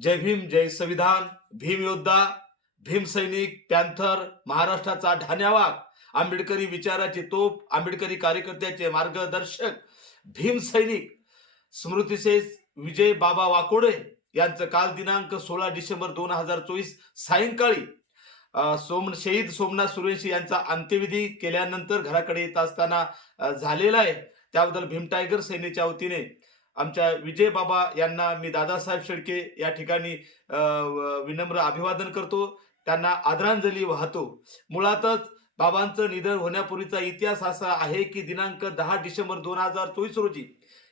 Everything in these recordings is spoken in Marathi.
जय भीम जय संविधान भीम योद्धा भीम सैनिक पॅन्थर महाराष्ट्राचा ढाण्यावाग आंबेडकरी विचाराची तोप आंबेडकरी कार्यकर्त्याचे मार्गदर्शक भीम सैनिक स्मृतिशेष विजय बाबा वाकोडे यांचं काल दिनांक सोळा डिसेंबर दोन हजार चोवीस सायंकाळी सोम शहीद सोमनाथ सुरेशी यांचा अंत्यविधी केल्यानंतर घराकडे येत असताना झालेला आहे. त्याबद्दल भीम टायगर सेनेच्या वतीने आमच्या विजय बाबा यांना मी दादासाहेब शेळके या ठिकाणी विनम्र अभिवादन करतो. त्यांना आदरांजली वाहतो. मुळातच बाबांचं निधन होण्यापूर्वीचा इतिहास असा आहे की दिनांक दहा डिसेंबर दोन हजार चोवीस रोजी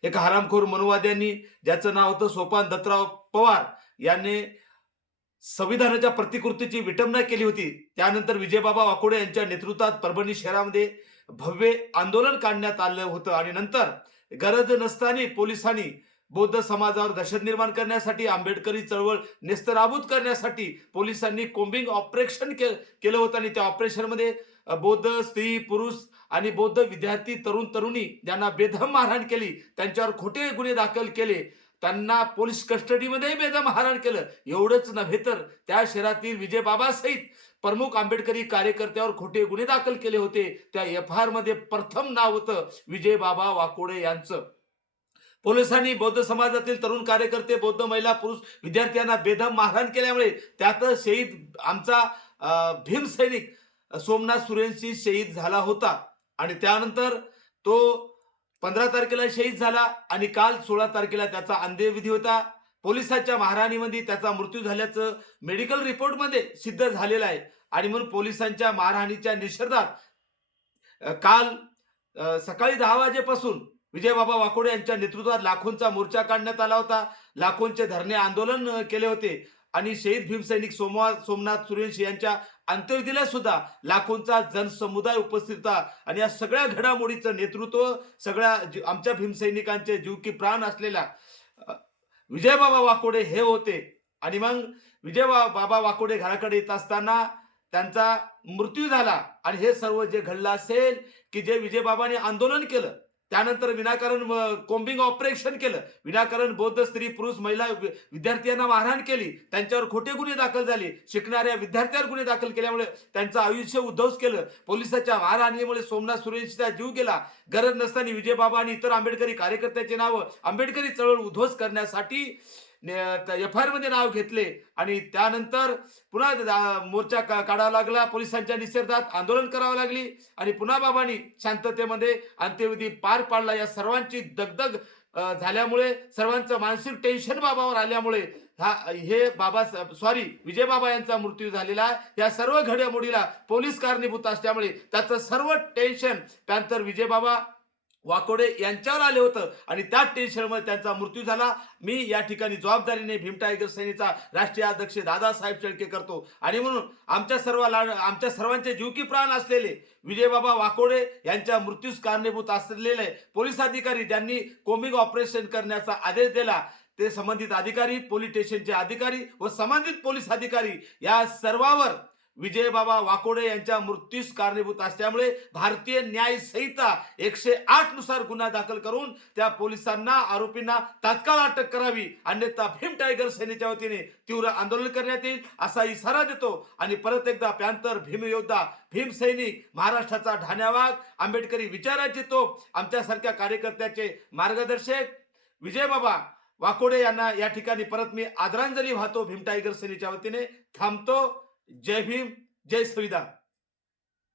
एका हरामखोर मनुवाद्यांनी ज्याचं नाव होतं सोपान दत्तराव पवार यांनी संविधानाच्या प्रतिकृतीची विटंबना केली होती. त्यानंतर विजयबाबा वाकोडे यांच्या नेतृत्वात परभणी शहरामध्ये भव्य आंदोलन काढण्यात आलं होतं. आणि नंतर गरज नसताना पोलिसांनी बौद्ध समाजावर दहशत निर्माण करण्यासाठी आंबेडकरी चळवळ नेस्तनाबूत करण्यासाठी पोलिसांनी कोम्बिंग ऑपरेशन के केलं होतं आणि त्या ऑपरेशनमध्ये बौद्ध स्त्री पुरुष आणि बौद्ध विद्यार्थी तरुण तरुणी ज्यांना बेदम मारहाण केली. त्यांच्यावर खोटे गुन्हे दाखल केले. त्यांना पोलीस कस्टडीमध्येही बेदम मारहाण केलं. एवढंच नव्हे तर त्या शहरातील विजय बाबासहित प्रमुख आंबेडकरी कार्यकर्त्यावर खोटे गुन्हे दाखल केले होते. त्या एफ आरमध्ये प्रथम नाव होतं विजय बाबा वाकोडे यांचं. पोलिसांनी बौद्ध समाजातील तरुण कार्यकर्ते बौद्ध महिला पुरुष विद्यार्थ्यांना बेदम मारहाण केल्यामुळे त्यात शहीद आमचा भीम सैनिक सोमनाथ सुरेंशी शहीद झाला होता. आणि त्यानंतर तो पंधरा तारखेला शहीद झाला आणि काल सोळा तारखेला त्याचा अंत्यविधी होता. पोलिसांच्या मारहाणीमध्ये त्याचा मृत्यू झाल्याचं मेडिकल रिपोर्टमध्ये सिद्ध झालेलं आहे. आणि म्हणून पोलिसांच्या मारहाणीच्या निषेधात काल सकाळी दहा वाजेपासून विजयबाबा वाकोडे यांच्या नेतृत्वात लाखोंचा मोर्चा काढण्यात आला होता. लाखोंचे धरणे आंदोलन केले होते. आणि शहीद भीमसैनिक सोमवार सोमनाथ सुरेश यांच्या अंत्यविधीला सुद्धा लाखोंचा जनसमुदाय उपस्थित होता. आणि या सगळ्या घडामोडीचं नेतृत्व सगळ्या आमच्या भीमसैनिकांचे जीव की प्राण असलेल्या विजयबाबा वाकोडे हे होते. आणि मग विजय बाबा वाकोडे घराकडे येत असताना त्यांचा मृत्यू झाला. आणि हे सर्व जे घडलं असेल की जे विजयबाबांनी आंदोलन केलं त्यानंतर विनाकारण कोम्बिंग ऑपरेशन केलं. विनाकारण बौद्ध स्त्री पुरुष महिला विद्यार्थ्यांना मारहाण केली. त्यांच्यावर खोटे गुन्हे दाखल झाले. शिकणाऱ्या विद्यार्थ्यांवर गुन्हे दाखल केल्यामुळे त्यांचं आयुष्य उद्धवस केलं. पोलिसाच्या मारहाणीमुळे सोमनाथ सुरेशचा जीव गेला. गरज नसताना विजयबाबा आणि इतर आंबेडकरी कार्यकर्त्याचे नाव आंबेडकरी चळवळ उद्ध्वस्त करण्यासाठी एफ आय नाव घेतले आणि त्यानंतर पुन्हा मोर्चा का- काढावा लागला. पोलिसांच्या निषेधात आंदोलन करावं लागली आणि पुन्हा बाबांनी शांततेमध्ये अंत्यविधी पार पाडला. या सर्वांची दगदग झाल्यामुळे सर्वांचं मानसिक टेन्शन बाबावर आल्यामुळे हा हे बाबा सॉरी विजय बाबा यांचा मृत्यू झालेला या सर्व घडामोडीला पोलीस कारणीभूत असल्यामुळे त्याचं सर्व टेन्शन त्यानंतर विजय बाबा वाकोडे यांच्यावर आले होतं. आणि त्या टेन्शनमध्ये त्यांचा मृत्यू झाला. मी या ठिकाणी जबाबदारीने भीम टायगर सेनेचा राष्ट्रीय अध्यक्ष दादासाहेब शेळके करतो. आणि म्हणून आमच्या सर्व आमच्या सर्वांचे जीव की प्राण असलेले विजयबाबा वाकोडे यांच्या मृत्यूस कारणीभूत असलेले पोलीस अधिकारी ज्यांनी कोमिंग ऑपरेशन करण्याचा आदेश दिला ते संबंधित अधिकारी पोलीस स्टेशनचे अधिकारी व संबंधित पोलीस अधिकारी या सर्वावर विजयबाबा वाकोडे यांच्या मृत्यूस कारणीभूत असल्यामुळे भारतीय न्याय संहिता एकशे आठनुसार गुन्हा दाखल करून त्या पोलिसांना आरोपींना तात्काळ अटक करावी. अन्यथा भीम टायगर सेनेच्या वतीने तीव्र आंदोलन करण्यात येईल असा इशारा देतो. आणि परत एकदा पॅन्थर भीम योद्धा भीम सैनिक महाराष्ट्राचा ढाण्यावाग आंबेडकरी विचाराची तोप आमच्यासारख्या कार्यकर्त्याचे मार्गदर्शक विजयबाबा वाकोडे यांना या ठिकाणी परत मी आदरांजली वाहतो. भीम टायगर सेनेच्या वतीने थांबतो. जय भीम जय संविधान